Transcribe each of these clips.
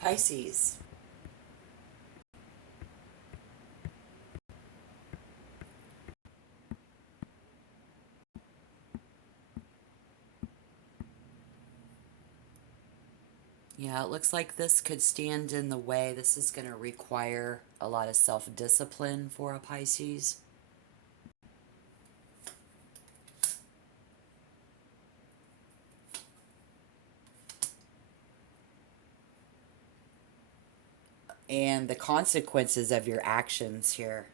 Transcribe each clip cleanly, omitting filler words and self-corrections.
Pisces. Yeah, it looks like this could stand in the way. This is going to require a lot of self-discipline for a Pisces. And the consequences of your actions here.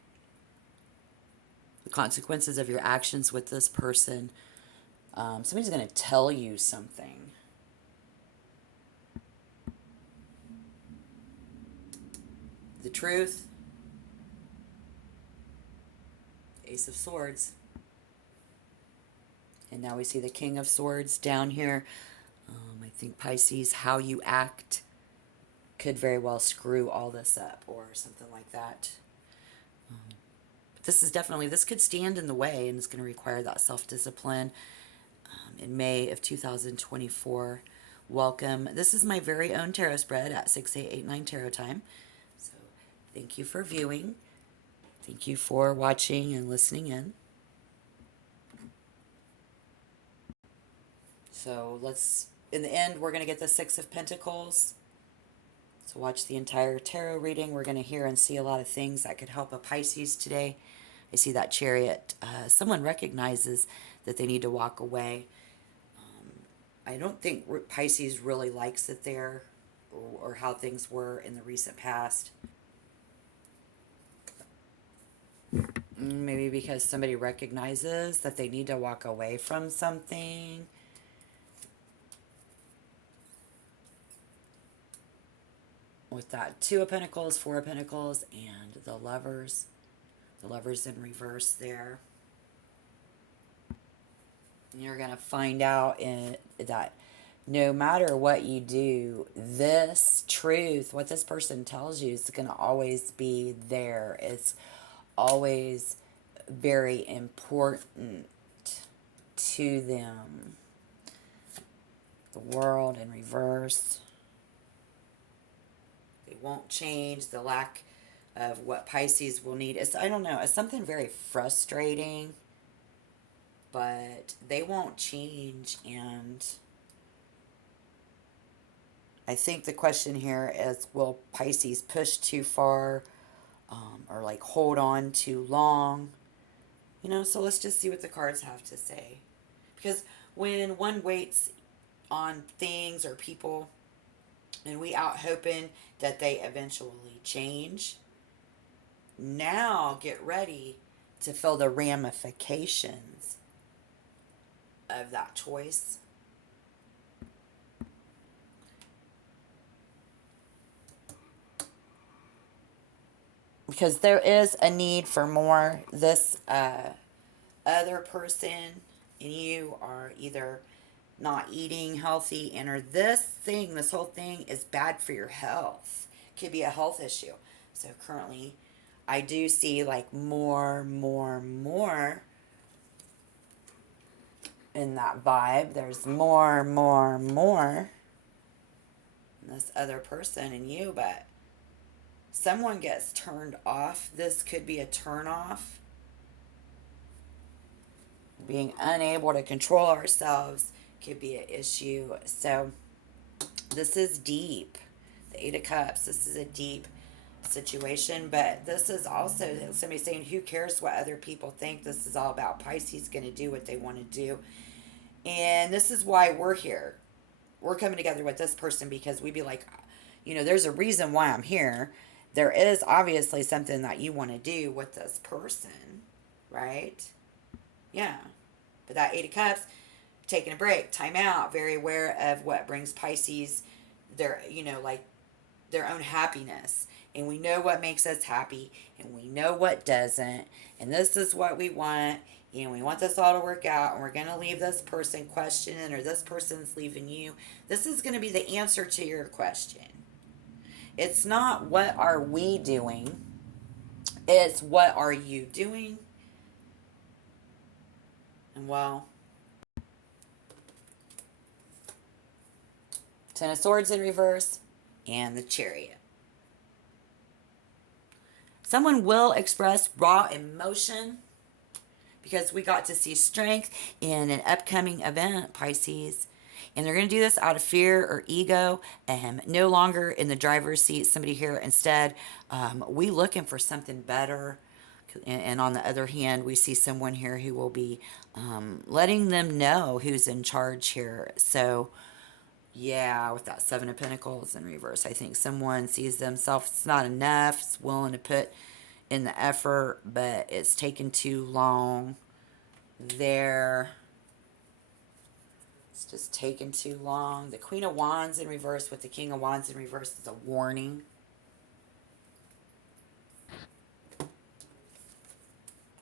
The consequences of your actions with this person. Somebody's going to tell you something. The truth. Ace of Swords. And now we see the King of Swords down here. I think Pisces, how you act could very well screw all this up or something like that. But this is definitely, this could stand in the way, and it's going to require that self-discipline. In May of 2024, welcome. This is my very own tarot spread at 6889 Tarot Time. So thank you for viewing. Thank you for watching and listening in. So let's, in the end, we're going to get the Six of Pentacles. So watch the entire tarot reading. We're going to hear and see a lot of things that could help a Pisces today. I see that Chariot. Someone recognizes that they need to walk away. I don't think Pisces really likes it there, or how things were in the recent past. Maybe because somebody recognizes that they need to walk away from something. With that Two of Pentacles, Four of Pentacles, and the Lovers. The Lovers in reverse there. You're going to find out that no matter what you do, this truth, what this person tells you, is going to always be there. It's always very important to them. The World in reverse. They won't change. The lack of what Pisces will need. I don't know. It's something very frustrating. But they won't change, and I think the question here is, will Pisces push too far, or like hold on too long? You know, so let's just see what the cards have to say. Because when one waits on things or people, and we out hoping that they eventually change, now get ready to feel the ramifications of that choice. Because there is a need for more. This other person and you are either not eating healthy, and or this whole thing is bad for your health. Could be a health issue. So currently I do see like more in that vibe. There's more in this other person and you, but someone gets turned off. This could be a turn off. Being unable to control ourselves could be an issue. So this is deep. The Eight of Cups, this is a deep situation, but this is also somebody saying, who cares what other people think? This is all about Pisces going to do what they want to do. And this is why we're here. We're coming together with this person because we'd be like, you know, there's a reason why I'm here. There is obviously something that you want to do with this person, right? Yeah. But that Eight of Cups, taking a break, time out, very aware of what brings Pisces their, you know, like their own happiness. And we know what makes us happy, and we know what doesn't. And this is what we want. And we want this all to work out, and we're going to leave this person questioning, or this person's leaving you. This is going to be the answer to your question. It's not what are we doing. It's what are you doing? And well, Ten of Swords in reverse, and the Chariot. Someone will express raw emotion because we got to see strength in an upcoming event, Pisces. And they're going to do this out of fear or ego, no longer in the driver's seat, somebody here. Instead, we looking for something better. And on the other hand, we see someone here who will be letting them know who's in charge here. So, yeah, with that Seven of Pentacles in reverse, I think someone sees themselves, it's not enough, it's willing to put in the effort, but it's taken too long there. It's just taken too long. The Queen of Wands in reverse with the King of Wands in reverse is a warning.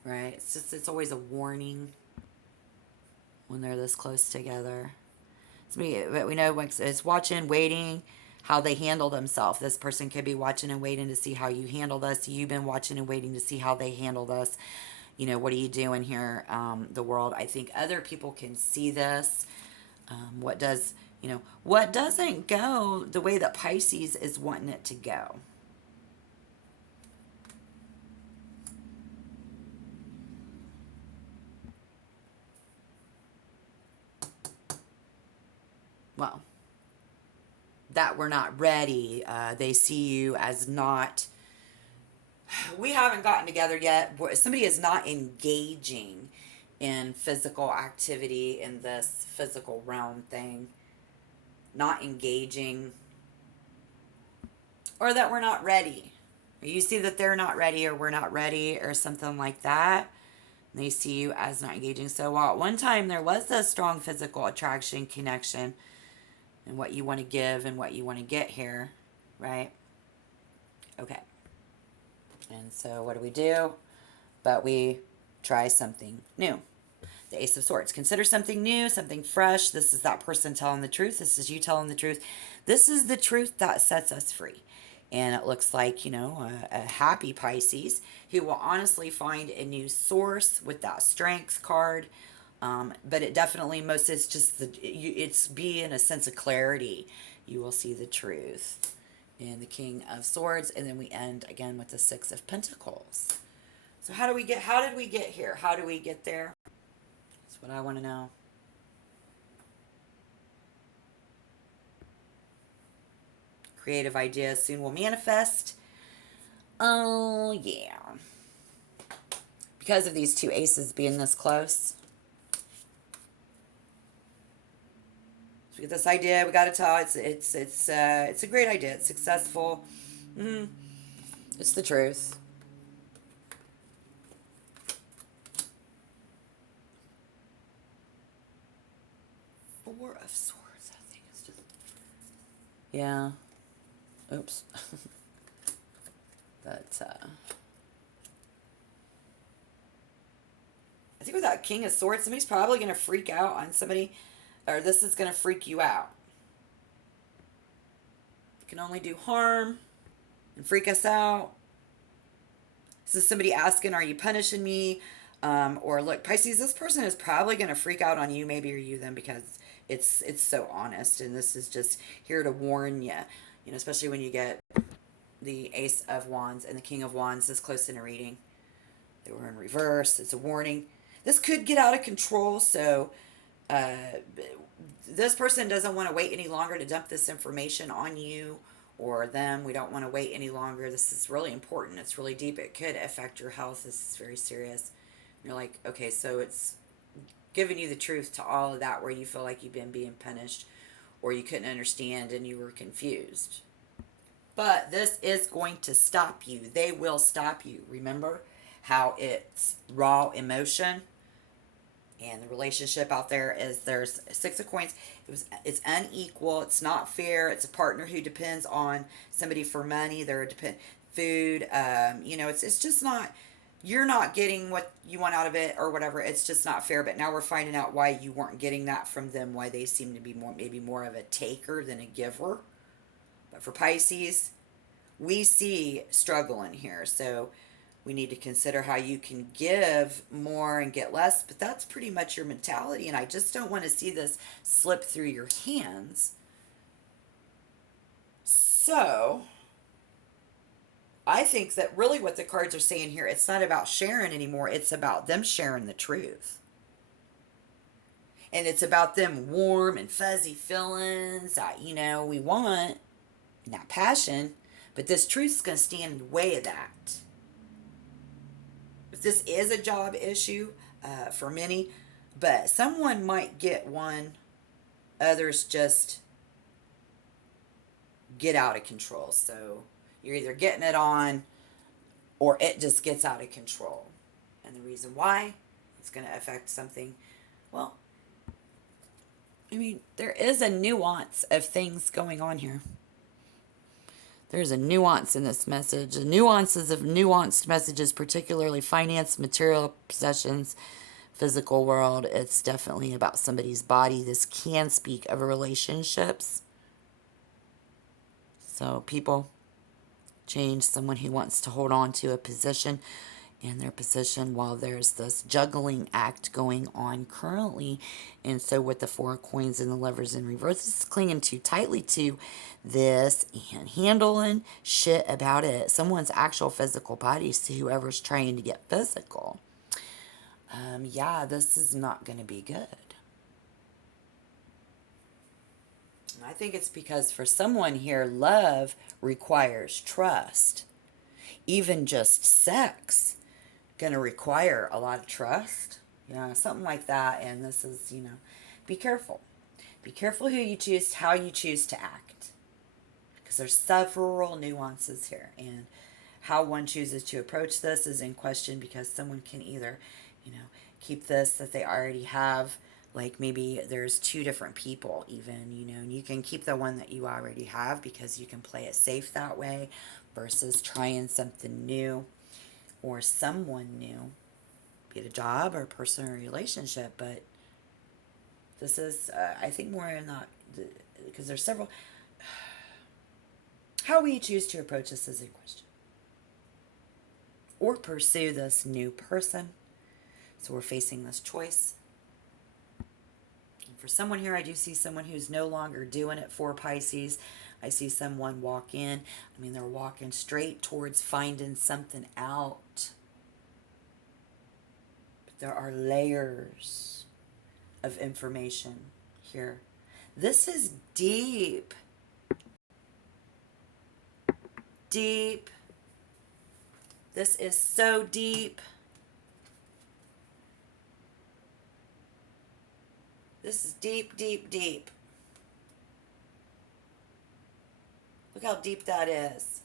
Right? It's always a warning when they're this close together. But we know it's watching, waiting, how they handle themselves. This person could be watching and waiting to see how you handle this. You've been watching and waiting to see how they handle this. You know, what are you doing here, the world? I think other people can see this. What doesn't go the way that Pisces is wanting it to go. Well, that we're not ready. They see you as not, we haven't gotten together yet. Somebody is not engaging in physical activity in this physical realm thing. Not engaging. Or that we're not ready. You see that they're not ready or we're not ready or something like that. They see you as not engaging. So while at one time there was a strong physical attraction, connection, and what you want to give and what you want to get here, right? Okay. And so what do? But we try something new. The Ace of Swords. Consider something new, something fresh. This is that person telling the truth. This is you telling the truth. This is the truth that sets us free. And it looks like, a happy Pisces who will honestly find a new source with that Strength card. But it definitely, it's just, it's be in a sense of clarity. You will see the truth. And the King of Swords. And then we end again with the Six of Pentacles. So how did we get here? How do we get there? That's what I want to know. Creative ideas soon will manifest. Oh, yeah. Because of these two aces being this close. So we get this idea. We got to tell. It's a great idea. It's successful. It's the truth. Four of Swords. I think it's just. Yeah. Oops. But I think with that King of Swords, somebody's probably going to freak out on somebody, or this is going to freak you out. It can only do harm and freak us out. This is somebody asking, are you punishing me? Or look, Pisces, this person is probably going to freak out on you, maybe, or you them, because it's so honest. And this is just here to warn you, especially when you get the Ace of Wands and the King of Wands this close in a reading. They were in reverse. It's a warning. This could get out of control. So this person doesn't want to wait any longer to dump this information on you or them. We don't want to wait any longer. This is really important. It's really deep. It could affect your health. This is very serious. You're like, okay, so it's giving you the truth to all of that where you feel like you've been being punished or you couldn't understand and you were confused. But this is going to stop you. They will stop you. Remember how it's raw emotion and the relationship out there is there's Six of Coins. It's unequal. It's not fair. It's a partner who depends on somebody for money. They're food. It's just not, you're not getting what you want out of it or whatever. It's just not fair. But now we're finding out why you weren't getting that from them, why they seem to be maybe more of a taker than a giver. But for Pisces, we see struggle in here. So we need to consider how you can give more and get less. But that's pretty much your mentality. And I just don't want to see this slip through your hands. So, I think that really what the cards are saying here, it's not about sharing anymore. It's about them sharing the truth. And it's about them warm and fuzzy feelings that, we want, and that passion. But this truth's going to stand in the way of that. If this is a job issue for many, but someone might get one, others just get out of control. So you're either getting it on or it just gets out of control. And the reason why it's going to affect something, well, I mean, there is a nuance of things going on here. There's a nuance in this message. The nuances of nuanced messages, particularly finance, material possessions, physical world. It's definitely about somebody's body. This can speak of relationships. So people change, someone who wants to hold on to a position in their position while there's this juggling act going on currently. And so with the Four of Coins and the Lovers in reverse, this is clinging too tightly to this and handling shit about it. Someone's actual physical body, so whoever's trying to get physical. Yeah, this is not going to be good. I think it's because for someone here, love requires trust. Even just sex going to require a lot of trust. Something like that. And this is, be careful. Be careful who you choose, how you choose to act. Because there's several nuances here. And how one chooses to approach this is in question, because someone can either, keep this that they already have. Like maybe there's two different people even, and you can keep the one that you already have because you can play it safe that way versus trying something new or someone new, be it a job or a personal relationship. But this is, I think, more in that, because there's several. How we choose to approach this is a question. Or pursue this new person. So we're facing this choice. And for someone here, I do see someone who's no longer doing it for Pisces. I see someone walk in. I mean, they're walking straight towards finding something out. But there are layers of information here. This is deep. Deep. This is so deep. This is deep, deep, deep. Look how deep that is.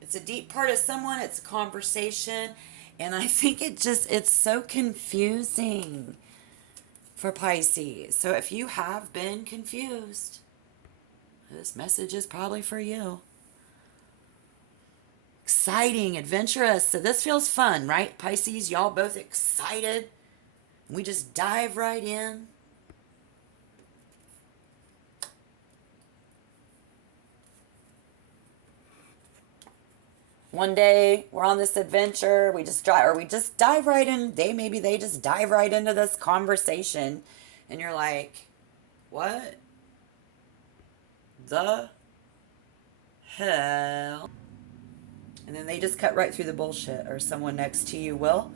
It's a deep part of someone. It's a conversation. And I think it's so confusing for Pisces. So if you have been confused, this message is probably for you. Exciting, adventurous. So this feels fun, right? Pisces, y'all both excited. We just dive right in. One day we're on this adventure, we just dive right in. Maybe they just dive right into this conversation, and you're like, what the hell? And then they just cut right through the bullshit, or someone next to you will.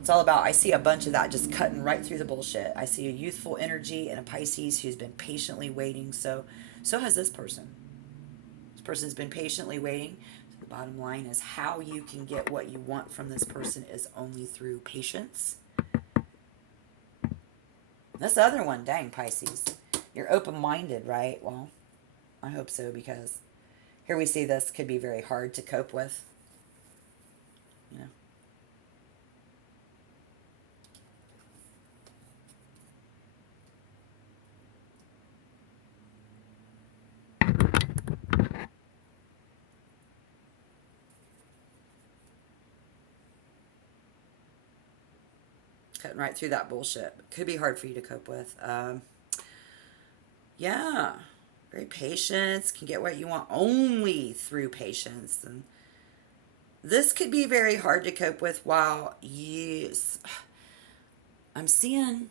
It's all about, I see a bunch of that just cutting right through the bullshit. I see a youthful energy and a Pisces who's been patiently waiting. So has this person. This person's been patiently waiting. So the bottom line is, how you can get what you want from this person is only through patience. This other one, dang, Pisces. You're open-minded, right? Well, I hope so, because here we see this could be very hard to cope with. Cutting right through that bullshit. Could be hard for you to cope with. Yeah. Very patient. Can get what you want only through patience. And this could be very hard to cope with while I'm seeing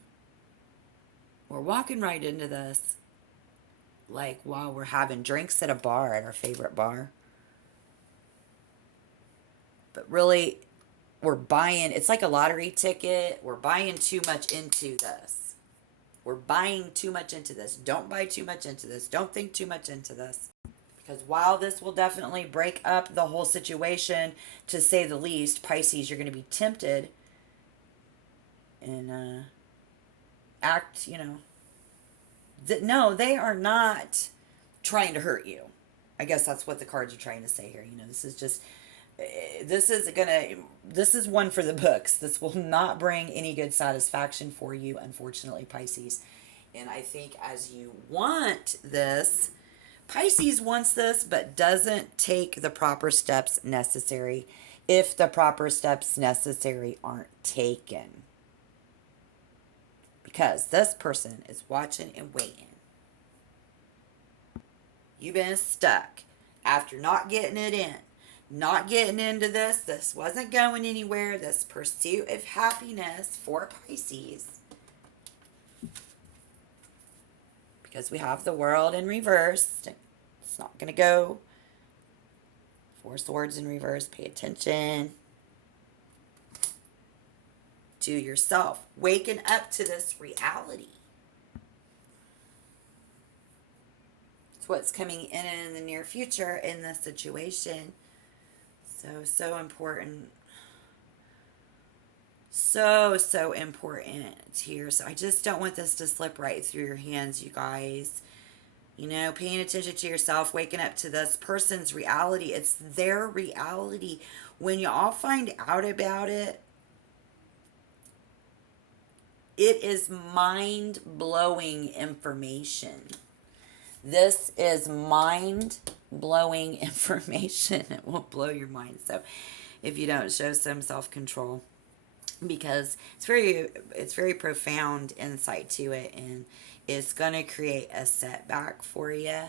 We're walking right into this, like while we're having drinks at a bar, at our favorite bar. But really, we're buying, it's like a lottery ticket. We're buying too much into this. We're buying too much into this. Don't buy too much into this. Don't think too much into this. Because while this will definitely break up the whole situation, to say the least, Pisces, you're going to be tempted and act, no, they are not trying to hurt you. I guess that's what the cards are trying to say here. This is just, this is one for the books. This will not bring any good satisfaction for you, unfortunately, Pisces. And I think as you want this, Pisces wants this, but doesn't take the proper steps necessary if the proper steps necessary aren't taken. Because this person is watching and waiting. You've been stuck after not getting it in, not getting into this. This wasn't going anywhere. This pursuit of happiness for Pisces. Because we have the world in reverse. It's not going to go. Four swords in reverse. Pay attention to yourself. Waking up to this reality. It's what's coming in the near future in this situation. So important. So important here. So I just don't want this to slip right through your hands, you guys. Paying attention to yourself, waking up to this person's reality. It's their reality. When you all find out about it, it is mind-blowing information. This is mind-blowing information. It will blow your mind. So if you don't show some self-control, because it's very profound insight to it, and it's going to create a setback for you.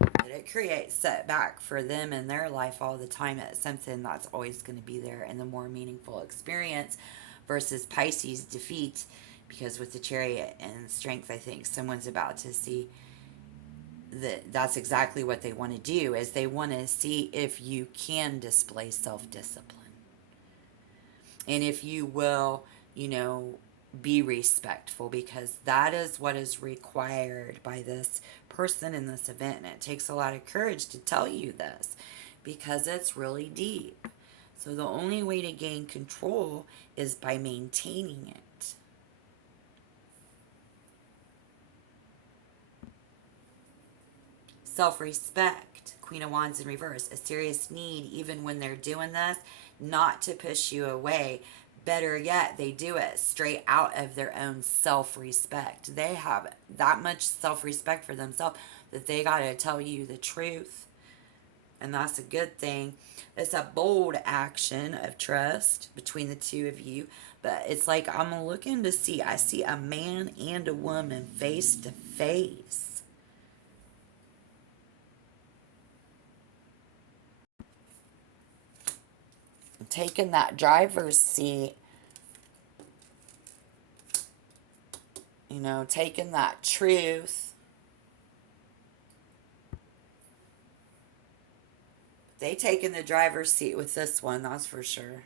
But it creates setback for them in their life all the time. It's something that's always going to be there in the more meaningful experience versus Pisces defeat, because with the Chariot and Strength, I think someone's about to see that's exactly what they want to do, is they want to see if you can display self-discipline. And if you will, be respectful, because that is what is required by this person in this event. And it takes a lot of courage to tell you this, because it's really deep. So the only way to gain control is by maintaining it. Self-respect, Queen of Wands in reverse, a serious need, even when they're doing this, not to push you away. Better yet, they do it straight out of their own self-respect. They have that much self-respect for themselves that they got to tell you the truth. And that's a good thing. It's a bold action of trust between the two of you. But it's like I'm looking to see, I see a man and a woman face to face. Taking that driver's seat, taking that truth. They taking the driver's seat with this one, that's for sure.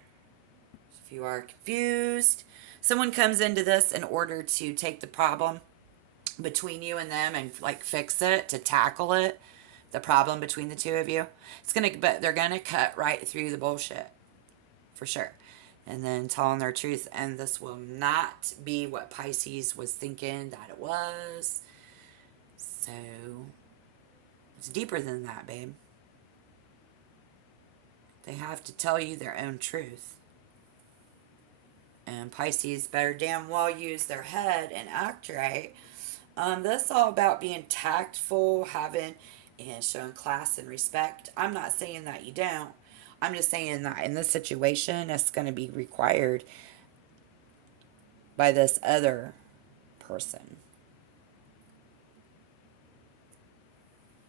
If you are confused, someone comes into this in order to take the problem between you and them and fix it, to tackle it, the problem between the two of you. But they're gonna cut right through the bullshit. For sure. And then telling their truth. And this will not be what Pisces was thinking that it was. So it's deeper than that, babe. They have to tell you their own truth. And Pisces better damn well use their head and act right. This is all about being tactful, having and showing class and respect. I'm not saying that you don't. I'm just saying that in this situation, it's going to be required by this other person.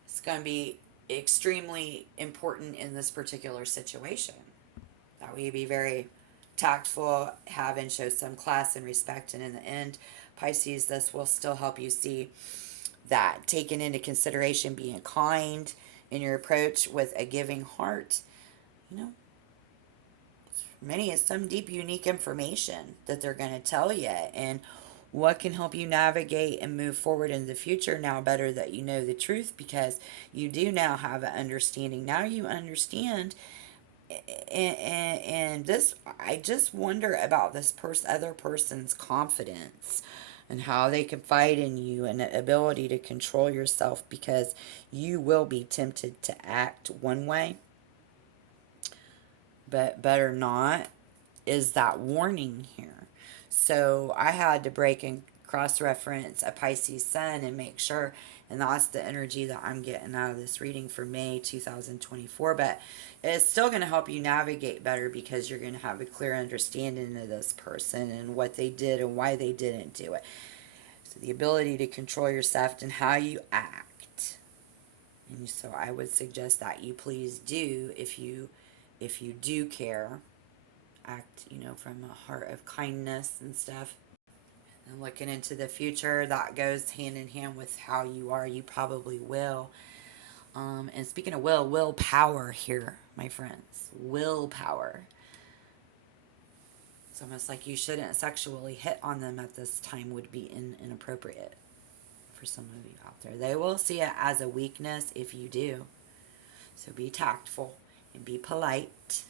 It's going to be extremely important in this particular situation. That way you be very tactful, have and show some class and respect, and in the end, Pisces, this will still help you see that taking into consideration being kind in your approach with a giving heart, you know, for many is some deep, unique information that they're going to tell you, and what can help you navigate and move forward in the future now better that you know the truth, because you do now have an understanding. Now you understand. And this, I just wonder about this other person's confidence and how they confide in you and the ability to control yourself, because you will be tempted to act one way but better not, is that warning here. So I had to break and cross reference a Pisces sun and make sure, and that's the energy that I'm getting out of this reading for May 2024. But it's still going to help you navigate better, because you're going to have a clear understanding of this person and what they did and why they didn't do it. So the ability to control yourself and how you act. And so I would suggest that you please do, if you do care, act, from a heart of kindness and stuff. And looking into the future, that goes hand in hand with how you are. You probably will. And speaking of willpower here, my friends, willpower. It's almost like you shouldn't sexually hit on them at this time, would be inappropriate for some of you out there. They will see it as a weakness if you do. So be tactful and be polite.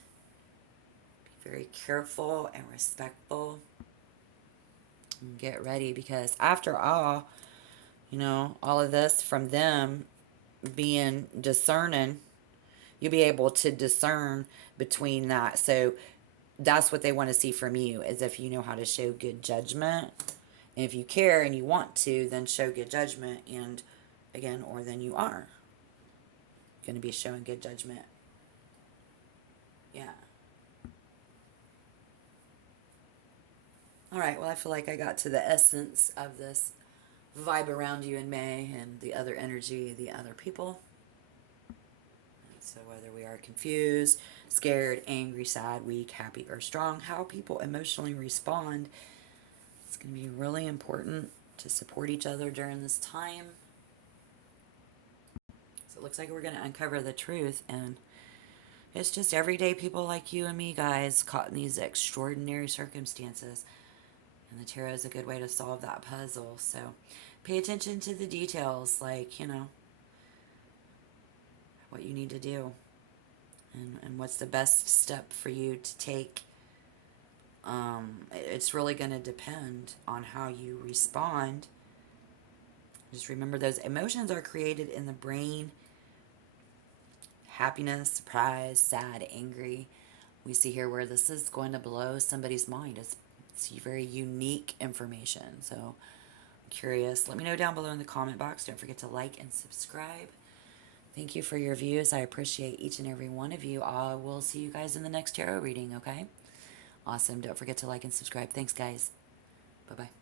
Be very careful and respectful. And get ready, because after all, all of this from them being discerning, you'll be able to discern between that. So that's what they want to see from you, is if you know how to show good judgment. And if you care and you want to, then show good judgment. And again, or then you are going to be showing good judgment. Yeah. All right, well, I feel like I got to the essence of this vibe around you in May and the other energy, the other people. And so whether we are confused, scared, angry, sad, weak, happy, or strong, how people emotionally respond, it's going to be really important to support each other during this time. So it looks like we're going to uncover the truth, and it's just everyday people like you and me, guys, caught in these extraordinary circumstances. And the tarot is a good way to solve that puzzle. So pay attention to the details, like, what you need to do. And what's the best step for you to take. It's really going to depend on how you respond. Just remember, those emotions are created in the brain. Happiness, surprise, sad, angry. We see here where this is going to blow somebody's mind. It's very unique information. So I'm curious. Let me know down below in the comment box. Don't forget to like and subscribe. Thank you for your views. I appreciate each and every one of you. I will see you guys in the next tarot reading, okay? Awesome. Don't forget to like and subscribe. Thanks, guys. Bye-bye.